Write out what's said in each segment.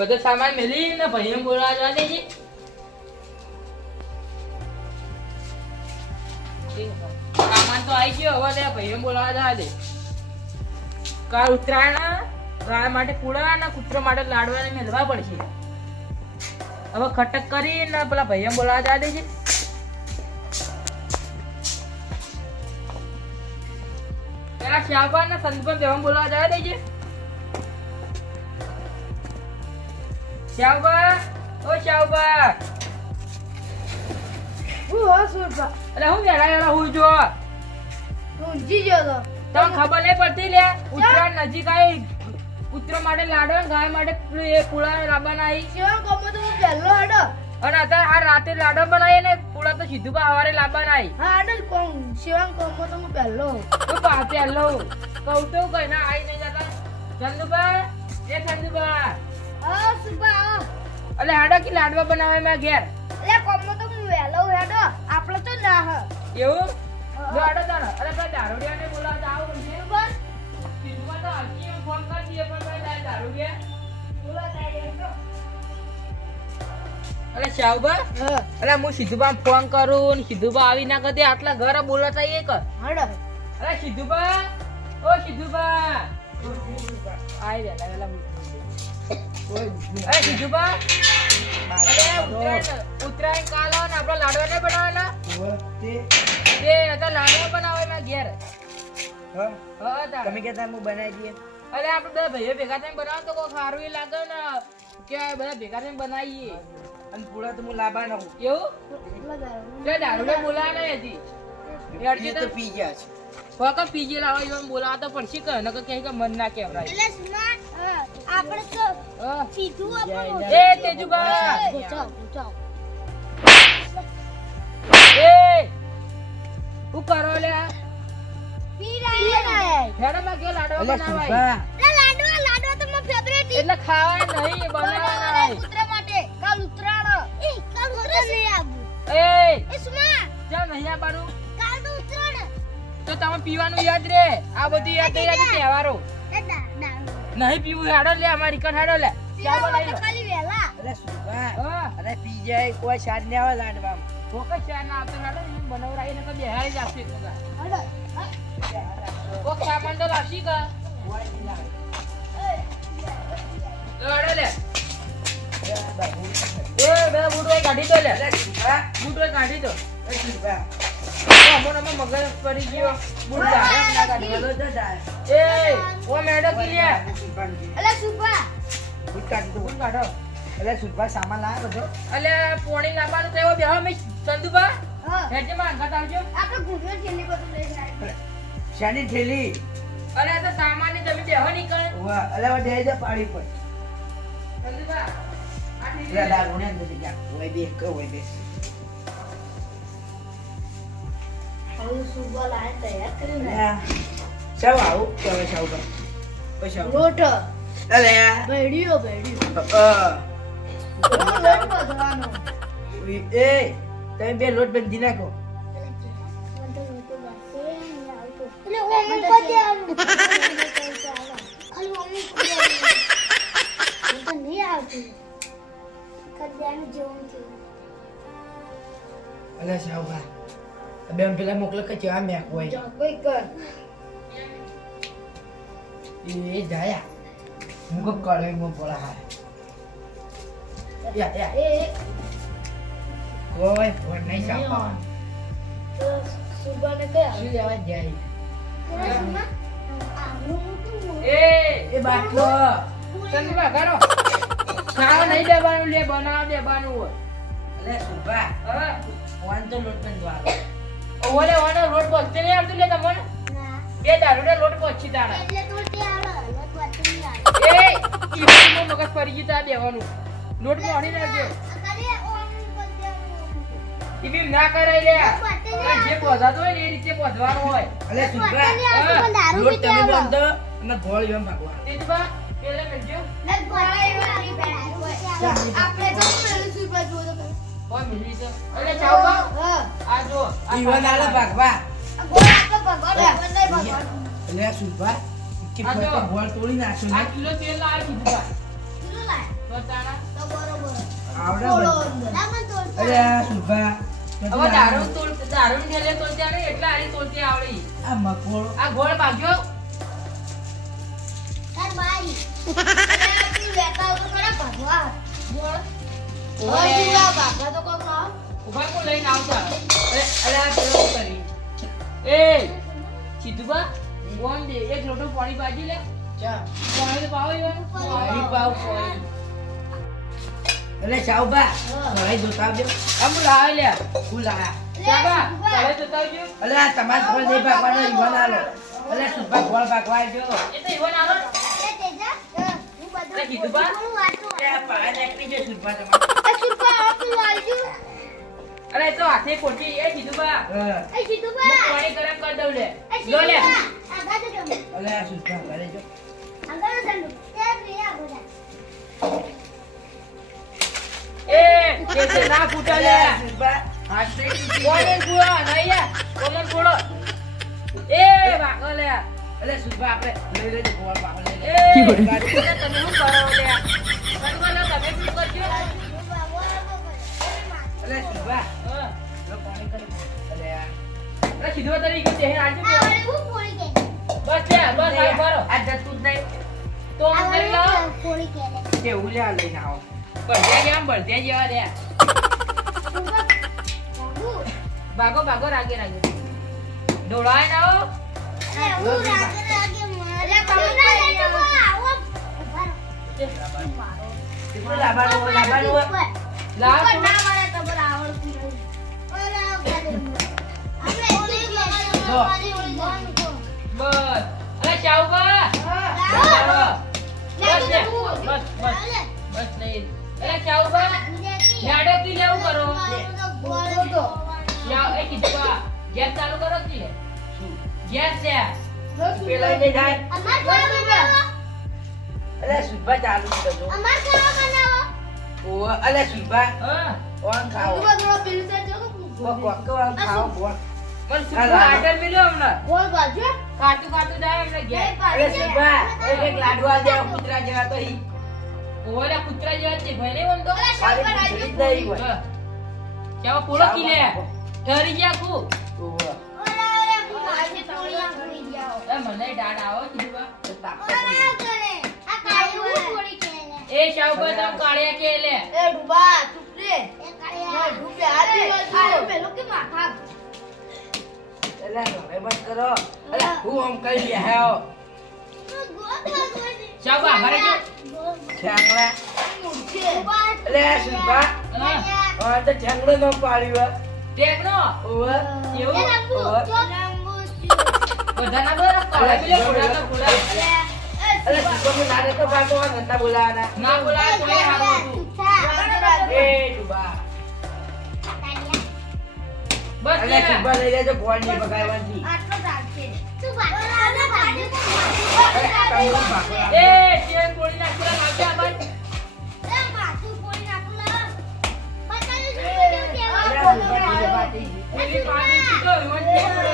બધો સામાન મેલી ને ભાઈને બોલાવા જવા દેજે. સામાન તો આવી ગયો, હવે તે ભાઈને બોલાવા જવા દે. કાલ ઉતરાયણ, ગાય માટે કુડા ને કૂતરો માટે લાડવા ને મેળવા પડશે. હવે ખટક કરીને પેલા ભાઈને બોલાવા જવા દેજે. પેલા શ્યામા ને સંતપન બેહન બોલાવા જવા દેજે. શ્યામા, ઓ શ્યામા. હું હો સુરપા. અરે હું વેળા હું જો હું ઊંઘી ગયો તો. તને ખબર નહીં પડતી લે. ઉત્તરાયણ નજીક આવી, કૂતરો માટે લાડો ને ગાય માટે એ પૂળા લાવવાના આવી. શિવમ કોમો તો હું પહેલો હડો. અને અત્યારે આ રાતે લાડો બનાવીએ ને પૂળા તો સીધું સવારે લાવવાના આવી. હા હડો કોમ શિવમ કોમો તો હું પહેલો. તું પાતે હલો કહું તો કઈ ના આવી નહીં જતા. ચંદુબા, એ ચંદુબા. હા સુરપા. અલે હાડો કે લાડવા બનાવે મેં ઘેર. અલે કોમો તો હું વહેલો હેડો. આપણે તો ના હ. એવું જો હાડો તારો. અરે પેલા દારૂડિયાને બોલાવતા આવું છે. બસ સીધું તો હજી ફોન કરી દઈએ પણ પેલા દારૂડિયા. બોલાતા હેડો. અરે શાહુબા, હા અરે હું સીધુબા ફોન કરું ને સીધુબા આવી ના કરતી આટલા ઘર બોલાતા એ કર. હડો. અરે સીધુબા, ઓ સીધુબા. આઈ રે લાલા. અરે સીધુબા, અરે ઉત્તરાયણ કાલ આવે ને આપણા લાડવા ને બનાવવાના. તે હતા લાડવા બનાવે ના ઘેર. હા તાર. તમે કહેતા હું બનાવી દઈએ. અરે આપણે બધા ભાઈઓ ભેગા થઈને બનાવો તો કોઈ સારું એ લાગે ને કે બધા ભેગા થઈને બનાવીએ. અને પૂરા તો હું લાવવા ન હું. એવું તે દારૂડે બોલાવા નહીં હજી. એ તો પી ગયા છે. ફકત પીજે લાવવા એમ બોલાવા તો પડશે કે નકર કહે કે મન ના કહેવાય. એટલે સુમા આપણે તો હા. સીધું આપણું એ તેજુબા, પૂછો પૂછો. એ શું કરો લે? પી રહી છે. હેડો માં કે લાડવા અલે બનાવાય. સુભા, લાડવા તો મારો ફેવરેટ એટલે ખાવાય નહીં બનાવવાના. કૂતરા માટે કાલ ઉતરાણ. એ કાલ ઉતરાણ નહીં આવું. એ એ સુમા ચાલ નહીં આવવાનું કાલ તો ઉતરાણ. તો તમે પીવાનું યાદ રે. આ બધું યાદ થઈ જાય તહેવારો. નહીં પીવું હેડો લે અમારી કન હેડો લે. ચાલો લઈ લો. ખાલી વેલા. અરે સુભા, હા અરે પી જાય કોઈ શાદ ને આવે લાડવામાં. ફોકસ ચાર ના આવતો હેડો ને બનાવરાઈ ને કદી હારી જાશે કોકા. હડો. કોક સામાન તો લાવશી કા. હેડો લે. એ બે બુડો કાઢી દો લે. અરે સુભા, બુડો કાઢી દો. અરે સુભા, અમોને મગજ પડી ગયો. બુડો ના કાઢી. બોલો તો જાય. એ ઓ મેડો કી લે. સુભાની. અલે સુભા. હું કાઢી દઉં. બુડ કાઢો. અરે સુભા સામાન લાવે બધો. અલે પોણી લાવવાનું તો એવો બેહો મે ચંદુબા. હા. હેડજે માં અંગાત આવજો. આપણે ઘૂંટણ છેલ્લી બધું લઈને આવ્યા. શાની થેલી. અરે આ તો સામાન ની તમે બેહો નીકળ. વાહ, અલે વા દે દે પાડી પર. ચંદુબા આ અરે ઠીક દારૂ ને અંદર જા. ઓય બે કે ઓય બે. હવે સુભા લાય તૈયાર કરીને. શાવ આવું કેવા શાવ પર. ઓ શાવ. લોટ. અલે ભેડિયો ભેડિયો. લોટ બધવાનો. એ તમે બે લોટ બંધી નાખો. એટલે ઓમ પતે આવું. ખાલી ઓમ પતે આવું. તો નહીં આવતું. કદ્યાનું જેવું છે. અલે શાવ ભા. બેન પેલા મોકલો કે ચા મેક હોય. કોઈ કર. એ જાયા. મુકો કળે મો બોલા હા. યા એ કોઈ ફોન નહીં સાપા. તો સુભાને કયા? શું લેવા જાય. સુમા આવું મોટું. એ એ બાટલો. ચંદુબા કરો. ખાવા નહીં દેવાનું લે બનાવ દેવાનું હોય. અલે સુભા, હા ફોન તો લોટ બંધવા. ઓલે ઓને રોડ પહોંચતે નહીં આવતું લે તમને. ના બે દારૂડે લોટ પહોંચી તાણા. એટલે તો તે આવે લોટ વાતું નહીં આવે. એ ઈવન મગજ પડી ગયું તા દેવાનું. લોટ મોડી નાખજો. અરે ઓમ પતે ઈબી ના કરાય લે. લોટ વાતું નહીં જે બોધાતો હોય ને એ રીતે બોધવાનું હોય. અલે સુભા, વાતું નહીં આવતું પણ દારૂ લોટ પીતે તમે આવે. બંધો અને ગોળ એમ ભાગવા. તેજબા પેલે મેલજો. લગ ગોળા એવી આની પેડા હોય. આપણે તો પેલું સુભા જોતો તો. કોઈ મિલી તો. અલે ચાવબા હા આ જો. આ ઈવન આલે ભાગવા. આ ગોળા તો ભગવાન નહીં ભગવાન. અલે સુભા, કે આ જો. ગોળ તોડી નાખશું આ ને. કિલો તેલ લાવી દીધું. કેટલું લાય? તો તાણા તો બરોબર. આવડે થોડો બધું. અંદર. ના, મને તોડતા અરે આ સુભા હવે દારૂ ઢેલે તોડતે આવડે એટલે આની તોડતે આવડી આ મકોડો આ ગોળ ભાગ્યો તાર બાઈ. અરે તું લેતા આવ તો ખરા ભગવા. બોલ. ઓય. હવે તું આ ભાગા તો કોક લાવ. ઉભા કો લઈને આવતા અરે આ પેલો કરી એ ચીતુબા બોન દે એક લોટો પાણી બાજી લે ચા પાણી તો પાવ ઈવાનું પાણી પાવ પાણી. અરે શાહુબા ઘરે જોતા આવજો. આમ લાવ લે હું લાયા. ચાબા ચાલે તો તાવજો અરે આ તમારે ઘરે નહીં ભાગવાનો ઈવન આલો. અરે સુભા ગોળ ભાગવા આવજો. એ તો ઈવન આલો એ તેજા. હું બધું અરે કીધું બા? થોડું વાંચું. અરે આ પાળા નીકળી જાય સુભા તમારે. એ સુરપા આપી વાંચુ. અરે એ તો હાથે કોટી એ ચીતુબા હા. એ સીધું હું બા. પાણી ગરમ કરી દઉં લે એ લો લે સીધું બા. આગા તો જમો. અરે આ સુભા ઘરે જો. આગળ ચાલુ. ત્યાં બે આગળ જા. એ તે ના ફૂટા લે અરે આ સુભા હાથે તૂટી કોમન જાય. પૂરો નહીં યાર કોમન પૂરો એ વાગો લે અરે સુભા આપણે લઈ લેજો ગોળ ભાગો લઈ એ લેજો. તમે શું કરો લે બરાબર તમે શું કરજો સીધું બા. બરાબર. અરે સુભા હા લો પાણી કરી. અરે આ અરે સીધો તરીકે તે આજો આ વળી હું પોળી કે. બસ લે બસ આ ભરો આ જતું જ નહીં. તો આ કરી વળી લો હું પોળી કે લે. કેવું લે આ લઈને આવો. બળદ્યા કેમ બળદ્યા જેવા રે સુરપા. બાબુ. ભાગો ભાગો રાગે રાગે દોડાય ના હો અરે હું રાગે રાગે મારે કમી ના લેતો બા. આવો. ઉભા રહો. કેટલું લાવવાનું હોય, લાવવાનું હોય. લાવ ઉપર ના મળે તો બરાબર આવડતું નહીં. ઓલા આપણે એથી જો. મારી ઓળી જવાનું તો. બસ અરે ચાઉબા લાવો. બસ લે બસ બસ બસ નહીં અરે ચાઉબા લાડો કી લેવું કરો યા એ કીધું ગેસ ચાલુ કરો કી લે ગેસ છે પેલા લઈ જાય. અમાર ખાવા બનાવો. અરે સુભા ચાલુ જ કરજો. અમાર ખાવા બનાવો. ઓવે, અરે સુભા હા ઓન ખાઓ. થોડો બિલ છે જો કોક ઓન ખાઓ ગોળ. મને સુપર આઈટમ મિલ્યો હમણાં ગોળ બાજુ. કાટું કાટું જાય હમણાં ગેસ અરે સુભા એક લાડુ આ દે કૂતરા જેવા તો ઈ. ઓલા કૂતરા જેવા છે ભાઈ નહીં બનતો ખાલી પૂંછડી જ નહીં હોય. ચાવા પોળો કી લે ઠરી ગયા કુ ઓવે. ઓલા ઓલા હું આજે તોળિયા ભરી જાઓ. એ મને ડાડ આવો કીધું બા તો તાકાત ઓલા નહીં. કરે. આ કાયું થોડી કે લે. એ ચાઉબા તમ કાળિયા કે લે એ ડુબા ચૂપ રે. એ કાળિયા. ડુબે આજી બાજુ. પેલો કે માથા. અરે હવે બંધ કરો. અરે હું આમ કરી લે હેઓ. ચાઉબા ઘરે જો છાંગડા. મૂર્છે. અરે સુભા હા આ તો છાંગડો નો પાડ્યો. ટેકનો ઓવે. એવું એ રંબુ. ઓવે. જો રંબુ. બધા ના બોલા કાળા મિલે કોડા તો કોડા અરે સુભા મે નારે તો ભાગો નતા બોલાવાના. ના બોલા તો એ હારું હતું એ સુભા બસ અરે લે સુભા લઈ લેજો ગોળ ની બગાડવાની. આટલો ચાલશે. તું બાટલા આને અરે બાજુ. તમે ભાગો. એ ચેન પોળી નાખીને નાખ્યા બાદ એ બાજુ પોળી નાખું ના. બતાવી શું અરે કેવા સુભા ની બાટી. એવી પાણી પીતો મન કે પડે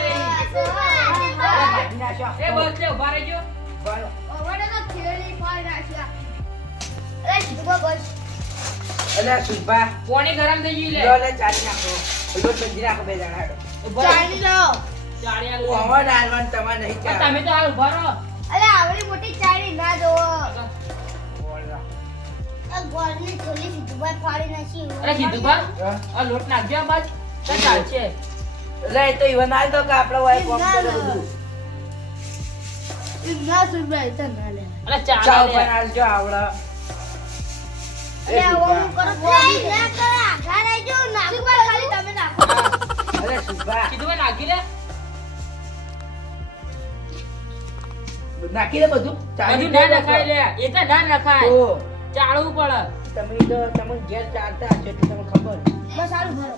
અરે બાટી નાખો. એ બસ લે ઉભા રહેજો બોલો. અરે સુભા પાણી ગરમ થઈ ગયું લે લો લે ચાલી નાખો. લો બંધી નાખો બે જણા હાડો. ઉભા રહો. ચાળિયા લે. ઓવા ડાલવાનું તમારે નહીં પણ ચાલે. તમે તો હાલ ઉભા રહો આવડી મોટી ચાયણી ના જોવો. ગોળ લાવ. આ ગોળની થોડી સીધુભાઈ ફાડી નાખી. અરે કીધું બા હા? આ લોટ નાખજો આ બાદ તો ચાલશે લે એ તો ઈવન આલ તો કે આપણે વાય કોમ ના, કરે ના. બધું. ના સુરભાઈ તો ના લે. અરે ચાવ ચાલે પણ આલજો આવડે. એ અરે આવો સુભા. હું કરો ના કરો આઘા રહેજો નાખો ખાલી તમે નાખો. અરે સુભા કીધું બા નાખી લે નાખી દે બધું. ચાલી બધું ના દે નખાય લે એ તો ના નખાય તો ચાળવું પડે તમે તો તમે ઘેર ચાલતા હશો એટલે તમને ખબર. બસ આલુ ભરો.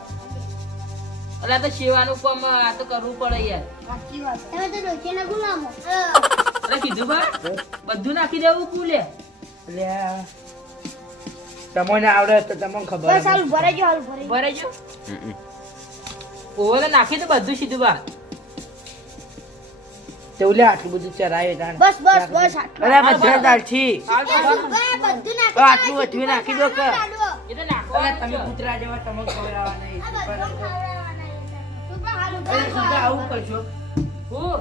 એટલે આ તો સેવાનું કામ આ તો કરવું પડે યાર સાચી વાત. તમે તો ડોશીના ગુલામો. અરે કીધું બા બધું નાખી દેવું કુલે એટલે આ તમને આવડે તો તમને ખબર બસ આલુ ભરાઈ ગયો આલુ ભરાઈ ભરે જો ઓવર નાખી તો બધું સીધું બા ચૌલે આટલું બધું ચરાય તાણ. બસ બસ બસ આટલું. અરે બધા દાળથી. હાલ એ તો સુભા બધું નાખી તો આટલું વધુ નાખી દો કે. એ તો અરે નાખવાનું તમે છે. કૂતરા જેવા તમે ખવડાવવા નહીં. આ બધું ખાવડાવવાના છે. સુભા હાલ અરે ઉભા સુધા થો. આવું કરશો. હું?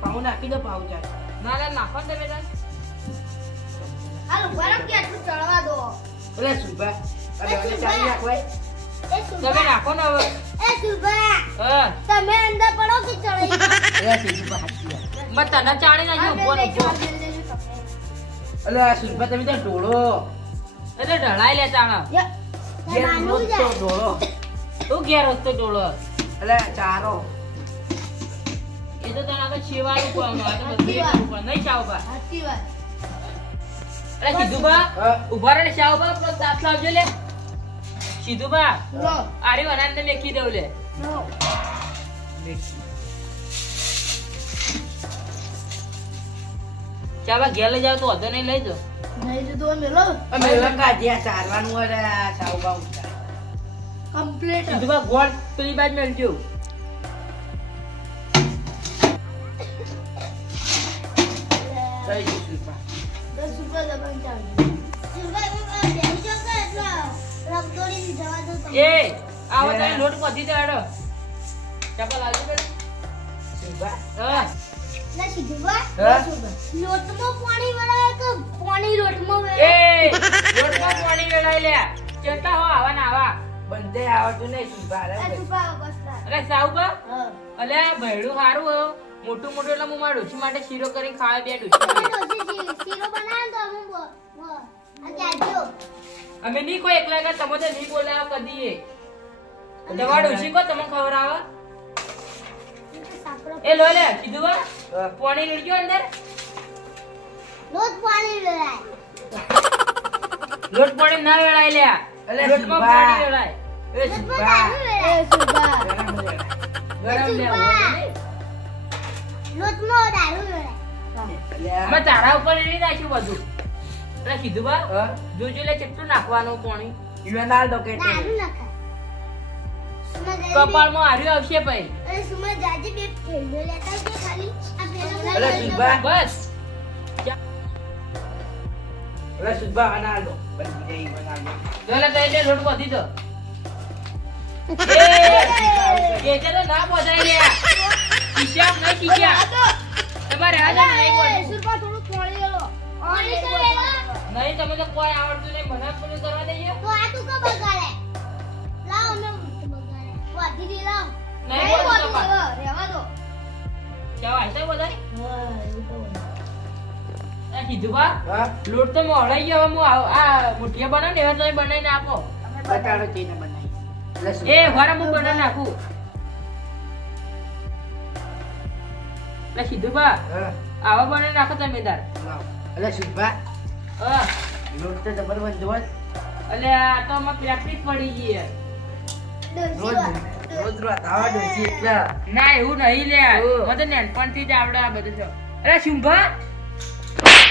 પાઉં નાખી દો પાઉં ચાલ. ના ના નાખો ને તમે તાર. હાલ ઉભા રહો કે આટલું ચડવા દો. અરે સુભા અરે મને ચાલી નાખવાય. એ તમે સુભા નાખો ને હવે. એ સુભા હા તમે અંદર પડો કે ચડી અરે સુભા હાચી વાત. મેં તને ચાણી નાખ્યો ઉભો ને ઉભો. અરે સુભા તમે તો ઢોળો. એટલે ઢળાઈ લે ચાણા. ઘેર રોજ તો ઢોળો. તું ઘેર રસ્તો ટોળો. અરે ચારો. એ તો તને આગળ શેવાનું કોમ આ તો બધી કરવું પડે. નહીં શાહુભા. સાચી વાત. અરે સીધુભા હા. ઉભા રહે શાહુભા પેલો દાંત લાવજો લે. સીધુભા નો આરી વનાને મેકી દઉં લે. નો ચાબા ઘેર લઈ જાવ તો વધો નહીં લઈ જાઓ. નહીં લીધું મેલો અમે લંકા જ્યાં ચારવાનું હોય રે આ સાઉબા ઉઠા. કમ્પ્લીટ સીધુભા ગોળ પેલી બાજ મેલજો. થઈ ગયું સુભા. 10 રૂપિયા દબાણ ચાલુ સુભા બેહી જાવ કે એટલે રગદોડી જવા દો તમે એ આવો તો લોટ પધી દે હેડો. ચાબા લાવજો પેલા. સુભા. હા ના સીધું હા? લોટમાં પાણી વળાય કે પાણી લોટમાં એ વળાય લોટમાં પાણી વેળાઈ લે. ચેટલા હો આવા ને આવા. બંધે આવડતું નહીં સુભા. આ અરે સુભા બસ ના અરે સાહુભા હા અલે ભેડું હારું હો. મોટું મોટું એટલે હું મારા ડોશી માટે શીરો કરીને ખાવા બે ડોશી. શીરો બનાવ તો હું આ જાજો અમે નહીં કોઈ એકલા એકલા તમે તો નહીં બોલાવો કદી એ. દવા ડોશી કો તમને ખબર આવે. સાપરો એ લો લે કીધું બા હા. પાણી લડજો અંદર. લોટ પાણી વળાય લોટ પાણી ના વેળાય લે. અલે લોટમાં સુભા. પાણી વેળાય. એ સુભા. એ સુભા ગરમ હોય. ગરમ લે સુભા. હોય નહીં. લોટમાં દારૂ વળાય અલ્યા. અમે તારા ઉપર નહીં નાખ્યું બધું. એટલે કીધું બા હા? જોજો લે કેટલું નાખવાનું પાણી. યુએનઆલડો કે તે. દારૂ નખાય સુમા કપાળમાં હાર્યું આવશે ભાઈ. અરે સુમા જાજે બે ફેરવે લેતા કે ખાલી આ અલે સુભા. બસ અલે સુભા અનાલડો. બંધી જઈ બનાલડો. જો લે તો એટલે લોટ પધી દો. એ કે તો ના પધાય લે. હિસાબ નહીં શીખ્યા. તમારે આ નહીં પડતું. સુભા થોડું પાણી લેલો પાણી તો લેલો નહીં તમે તો કોઈ આવડતું નહીં મને પેલું કરવા દઈએ. તો આ તું કો બગાડે લાવ અમે બગાડે વાધી દી લાવ નહીં નહીં બોલતો બોલતો બા. રહેવા દો કેવા આયતા બધા? હા એવું તો આ કીધું બા હા? લોટ તો મોળાઈ ગયો. હવે હું આ મુઠિયા બનાવ ને એવા તમે બનાવીને આપો. બટાડો ચીને બનાવી. અલે એ સુભા. વારા હું બનાવી નાખું. એટલે કીધું બા હા. આવા બનાવી નાખો તમે તાર. લાવ. અલે સુભા. હા લોટ તો જબર બંધો હોય. એટલે આ તો અમાર પ્રેક્ટિસ પડી ગઈ છે. રોજ રોજ રોજ આવા ડોસી એટલા. ના એવું નહીં લે. ઓહ. મને તો નાનપણથી જ આવડે આ બધું છે. અરે શુંભા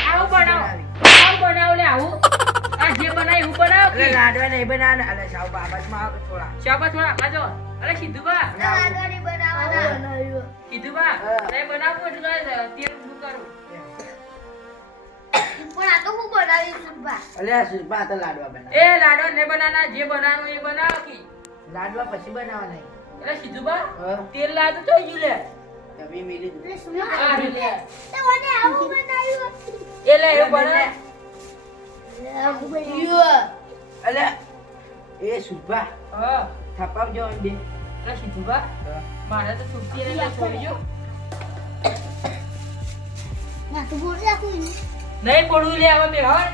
આવું બનાવો. આવું બનાવો લે આવું. આ જે બનાય એવું બનાવો અલે કે લાડવા નહીં બનાવવાના. અલે સાવ બાબતમાં આવે થોડા. શાબાશ થોડા આપણા જો. અરે સીધુબા લાડવાની બનાવવાના સીધુબા હા. નહીં બનાવવું એટલે તેલ ઊંધું કરું. પણ આ તો હું બનાવી સુભા અલે સુભા તો લાડવા બનાવ. એ લાડવા નહીં બનાવવાના. જે બનાવવાનું એ બનાવો કે. લાડવા પછી બનાવવાના. અરે સીધુબા હા? તેલ લાદું તો ગયું લે. તમે મિલી દો. એટલે સુમા આ રે લે. તો મને આવું બનાવ્યું એ લે એવું બનાવે. અલે એ સુભા હા થપાવજો અંડે. અરે સીધુબા મારે તો છૂટતી એટલે છોડી જો. ના તો બોલ રાખું નહીં પડવું લે હવે બે હર.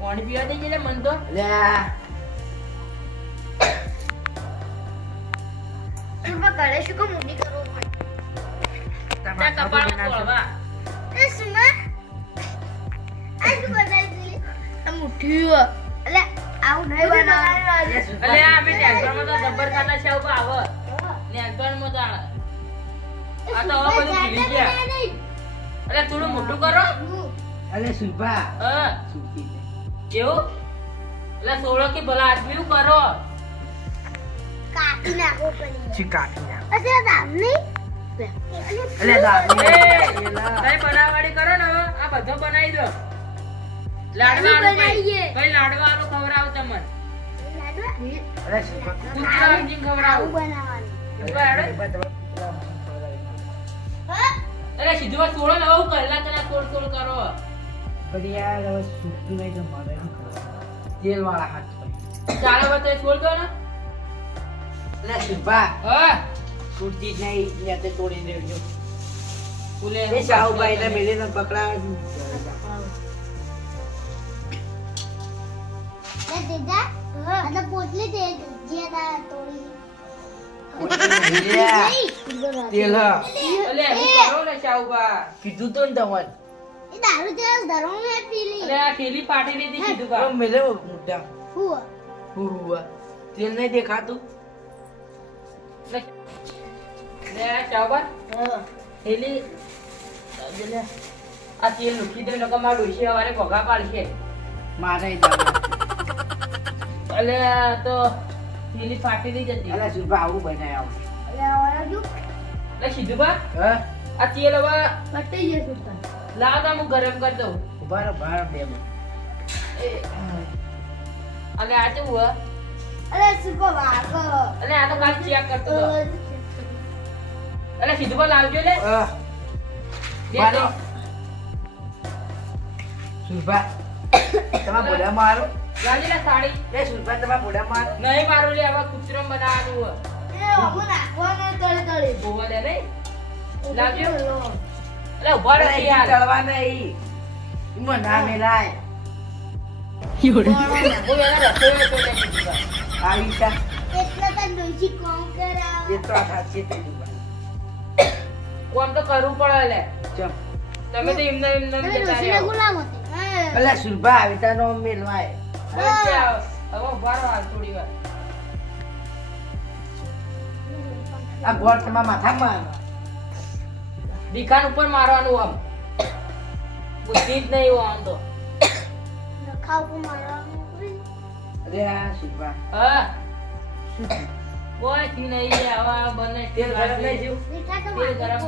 પાણી પીવા દઈ લે મન તો. અલે સુમા કરે શું કો મુંડી કરો ત્યાં કપાળમાં તોડવા. એ સુમા આ શું બનાવી દી આ મુઠ્ઠી એટલે આવું નહીં બનાવવાનું અલે આ અમે નેલપણમાં તો જબ્બર ખાતા છે ઉપર આવ. નેલપણમાં તો આ તો હવે બધું ભૂલી ગયા. અલે થોડું મોટું કરો. અલે સુભા હા સુતી છે. એવું એટલે સોળો કે ભલા આદમી કરો. કાપી નાખો કરી છી કાઢી નાખ. અચ્છા દામની અલે દાદી. એ, તમે બનાવવાળી કરો ને હવે આ બધો બનાવી દો લાડવા આલુ બનાવીએ. ભાઈ લાડવા આલુ ખવડાવ તમને લાડવા અલે સુભા. કૂતરા સમજીને આવું ખવડાવું બનાવવાનું હા અરે સીધું વાત છોડો ને હવે કલાક કલાક તોડ કરો પણ યાર હવે સુખતું નહીં તો મારે શું કરવાનું? તેલવાળા હાથ પર. ચાલો હવે તમે છોડ દો ને અલે સુભા. હા છૂટતી જ નહીં ને તે તોડી દેજો. બોલે એ શાહુભાઈને મેલીને પકડાવે. લે દેદા આ તો પોટલી દે જે તા તોડી મેલ્યા. તેલ હ. અલે હું કરો ને શાહુબા કીધું તો ને તમારે. એ દારૂ તે ધરો મે પીલી અલે આ થેલી પાટી લીધી સીધું પણ બા મેલે મોટા. હું હુવા. તેલ નહીં દેખાતું? લે શાહુબા થેલી લે આ તેલ લૂકી દે નકર માર ડોશી હવારે ભોગા પાડશે મારે દાદા. અલે આ તો થેલી ફાટી નહીં જતી અલે સુભા આવું બનાય આવું. અરે ઓરા જો લે સીધું બા હા? આ તેલ હવે પટી જશે તને લાવ તો હું ગરમ કરી દઉં ઉભા રહો, બહાર બે મિનિટ. અને આ કેવું હે? અરે સુકો વાગો અને આ તો ખાલી ચેક કરતો હતો અલે સીધું બા લાવજો લે હા. બે મારો. તો. સુભા. તમારા બોડા મારો. લાવજે લે સાડી એ સુભા તમારા બોડા મારો. નહીં મારું લે હવે કુતરો બનાવવાનું એ અમુ નાખવાનો તળે તળે બોવા લે નહીં લાવજો અલે ઉભા રહે અરે યાર ચડવા નહીં. એમાં ના મેલાય. હું એના રસોઈ તો લે સીધું બા. આવી તા. એટલે તને ડોશી કોમ કરાવ એ તો આ સાચી થઈ ગયું. કોમ તો કરવું પડે લે ચમ. તમે તો એમને એમને તમે જતા ડોશીને રહ્યો ગુલામ હતો અલે સુભા આવી તા નો મેલવાય. વચ્ચે આવો. હવે ઉભા રહો હાલ થોડી વાર આ ગોળ તમારા માથામાં. દીખાન ઉપર મારવાનું આમ બુદ્ધિ જ નહીં આમ તો ખાવ કો મારવાનું અરે આ સુભા. હા શું થયું? કોઈ થી નહીં લે, હવે આ બને તેલ ગરમ નહીં થયું? મીઠા તો તેલ ગરમ.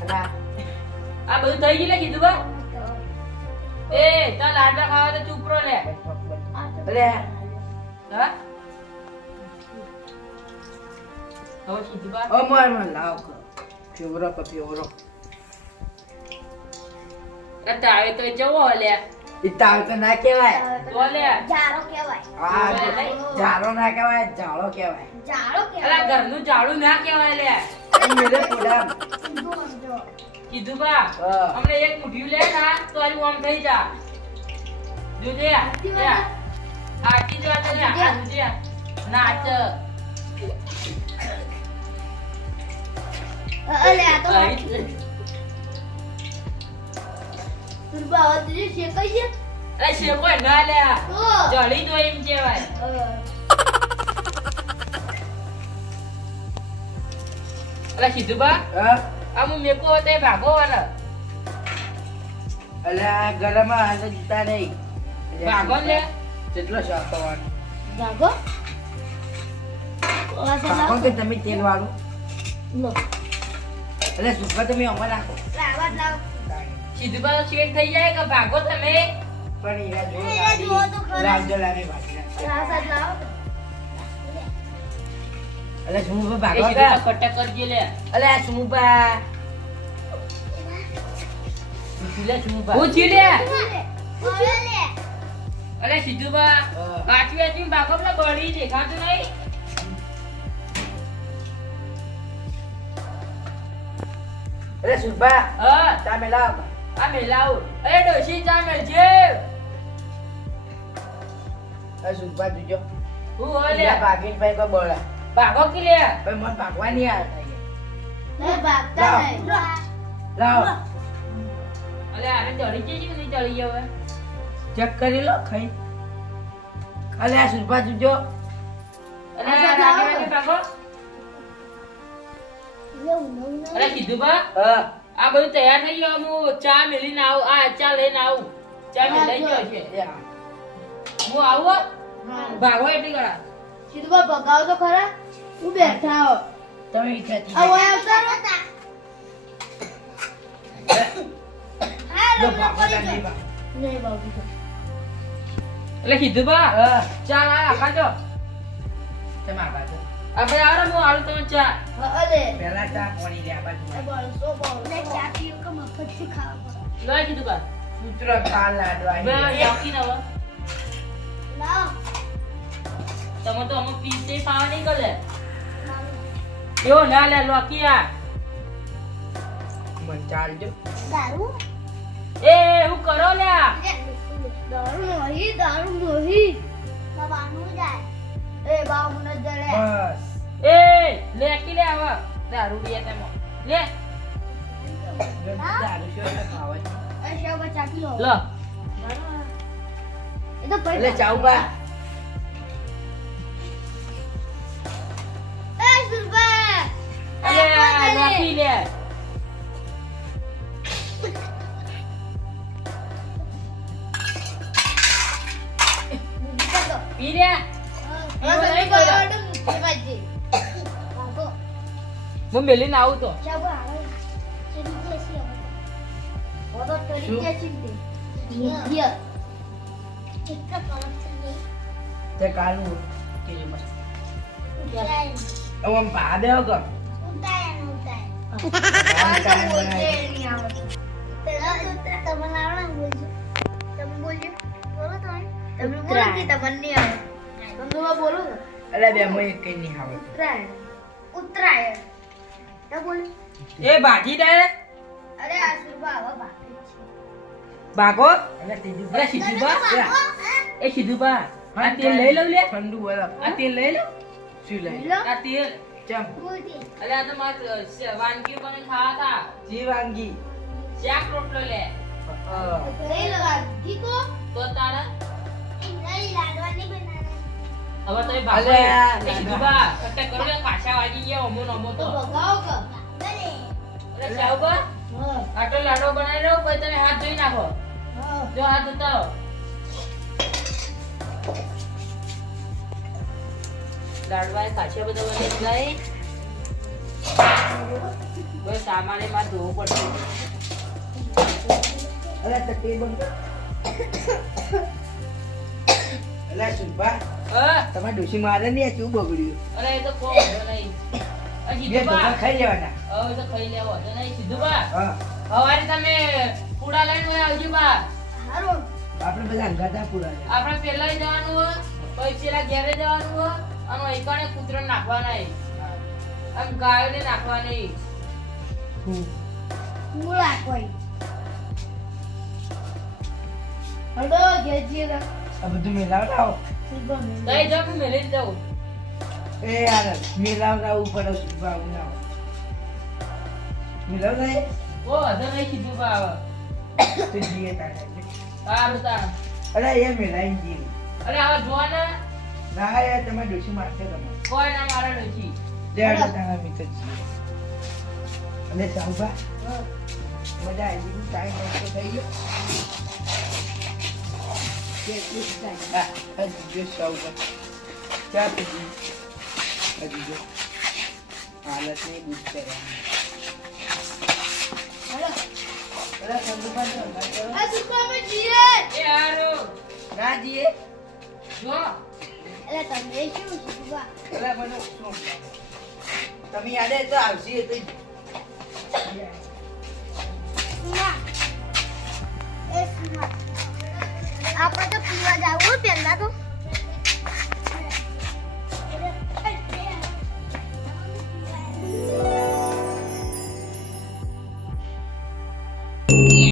અને આ આ બધું થઈ ગયું લે કીધું બા એ ચાલ લાડવા ખાવા તો ચૂપ રહો લે અરે હા હવે સીધું બા અમારમાં લાવ કરો. ફેવરો કે ફેવરો. તાવે તો જવો લે એ તાવ તો ના કહેવાય. તો લે જાળો કહેવાય આ જાળો ના કહેવાય, જાળો કહેવાય. જાળો અલા કહેવાય ઘરનું ઝાડુ ના કહેવાય લે એ મેલે પોડા. સીધો સમજો કીધું બા હા. અમને એક મુઠ્ઠી લે ના તો આજુ આમ થઈ જા જોજે આટી જો આ જોજે નાચ અલે આ તો અરે સુરબા આવતી છે કઈ છે શેકો ના લે તો જળી તો એમ કહેવાય અલા સીધું બા હા? આ હું મેકો તે ભાગો વાળા અલે આ ગરમમાં હાલ જતા નહીં. ભાગો લે જેટલો શાક કરવાનો. ભાગો ભાગો કે તમે તેલ વાળું. લો અલે સુભા તમે અમાર નાખો. લાવા લાવ સીધું બા શેક થઈ જાય કે ભાગો તમે પણ એરા જો એરા જુઓ તો ખરા. લાવજો લાવી ભાજી નાખો. રાસા લાવ અલે સુમુભા એ ભાગો સીધું કા. બા કટક કરજે લે અલે આ સુમુભા. લે સુમુભા. હું છી લે ઓલે અલે સીધું બા હા. વાંચી વાંચી ભાગો પેલા બળી દેખાતું નહીં અલે સુભા હા તમે લાવ. આ મેલાવ અરે ડોશી ચા મેલજે અલે સુભા જોજો. હું હોય લે લે ભાગીને ભાઈ કો બોલા. ભાગો કે લે ભાઈ મને ભાગવા નહીં આવતા. લે ભાગતા નહીં લાવ. અલે આને ચડી જઈ કે નહીં ચડી ગયો હવે ચેક કરી લો ખાઈ. અલે આ સુભા જોજો. અલે આ રાગે રાગે ભાગો અરે કીધું બા હા. આ બધું તૈયાર થઈ ગયું હું ચા મેલીને આવું આ ચા લઈને આવું ચા મેં લઈ ગયો છે યા. હું આવું હો? ભાગો એટલી ગળા સીધું ભગાવ તો ખરા હું બેઠા હો તમે ઈચ્છાથી આ ઓય આવતા હા જો લોકો પાપા કરી નહીં દો બા. નહીં બાબુ એટલે કીધું બા હા, ચા લાયા ખાજો તમે આ બાજુ. આપણે આવો હું આવું તમે ચા અરે પહેલા ચા પાણી લે આ બાજુ. બળસો બળસો ચા પીઓ કે મફતથી ખાવા લઈ કીધું બા કૂતરો ખા લાડવા બે અહીં. યાકી નવા લાવ તમે તો અમુક પીસે પાવા નહીં કરે એવો ના લે લોકી આ મને ચાલજો. દારૂ એ હું કરો લ્યા દારૂ નહીં બાબાનું જાય એ બાબુ ન જડે બસ. એ લેકી લે આવા દારૂ લે તેમાં લે દારૂ શું એટલે ખાવાનું? એ શેવ ચા પી લો લો એ તો એટલે ચાવ બા. એ સુરબા અલે લોકી લે પી લે હું મેલીને આવું તો તે કાલું કેજો મસ્ત. હવે આમ પા દેવો કો. અલે બે મોય કઈ નહીં આવડતું. ઉત્તરાયણ તો બોલ એ ભાજી દે અરે આ સુરબા આવા બાકી છે ભાગો અલે ત્રીજું અરે સીધું બા એ સીધું બા આ હા, તેલ લઈ લઉં લે ઠંડુ બરફ. આ તેલ લઈ લઉં શું લઈ? લો આ તેલ ચમ. અલે આ તો માર વાનગી બને ખાવા તા જી વાંગી. શાક રોટલો લે લઈ લો ઠીકો તો તારા નહીં લાડવાની બનાના હવે તો એ ભાગો અલે, એ સીધું બા કટ્ટા કરો લે પાછા વાગી ગયા અમો નમો તો તો ભગાવો કે અરે સાવ બા હા આટલો લાડો બનાવી રહ્યો પછી તમે હાથ ધોઈ નાખો હા જો હાથ ધોતા રહો. લાડવા એ કાચા બધા બની જાય બસ સામાને માં ધોવું પડશે અલે તકલીફ બંધ. અલે સુભા હા તમારે ડોશી મારે નહીં આ શું બગડ્યું? અરે એ તો કોણ વાંધો નહીં આ બે સીધું ભગા બા ખાઈ લેવાના. હવે તો ખાઈ લેવો તો નહીં સીધું બા હા, હવારે તમે પૂડા લઈને હોય આવજો બા હારો આપણે બધા અંગાતા પૂરા છે. આપણે પેલા જવાનું હોય પછી પેલા ઘેરે જવાનું હોય અને એકાણે કૂતરો નાખવાના આમ ગાયોને નાખવા નહીં મુલા કોઈ હડો ગેજી રા આ બધું મેલાવડાવો. સુરબા મે દઈ જાવ કે મેલી જ જાઉં એ યાર મેલાવડાવવું પડે સુભા ઉનાળો. મેલાવડાય ઓ હજુ નહીં કીધું બા હવે તો જીએ તારે. સારું તાર અરે એ મેલાઈ જીએ. અરે હવે જોવા ને ના યાર તમારે ડોશી મારશે તમે. કોઈ ના મારા નથી દેડો તારા મિત્ર જીએ. અને સાઉભા મજા આવી ગઈ. ટાઈમ ઓછો થઈ ગયો. હા, હજી જો સાઉભા. ક્યાં સુધી? હજી જો. હાલત નહીં બુજ કરવાની. હડો અરે સંદુભા તો ના કરો. આ સુરબા મે જીએ એ હારો ના જીએ. જો અરે તમે શું સુરબા અરે મને શું? તમે યાદ તો આવશે તો ના એ સુરબા આપણે તો પીવા જાવું પહેલા તો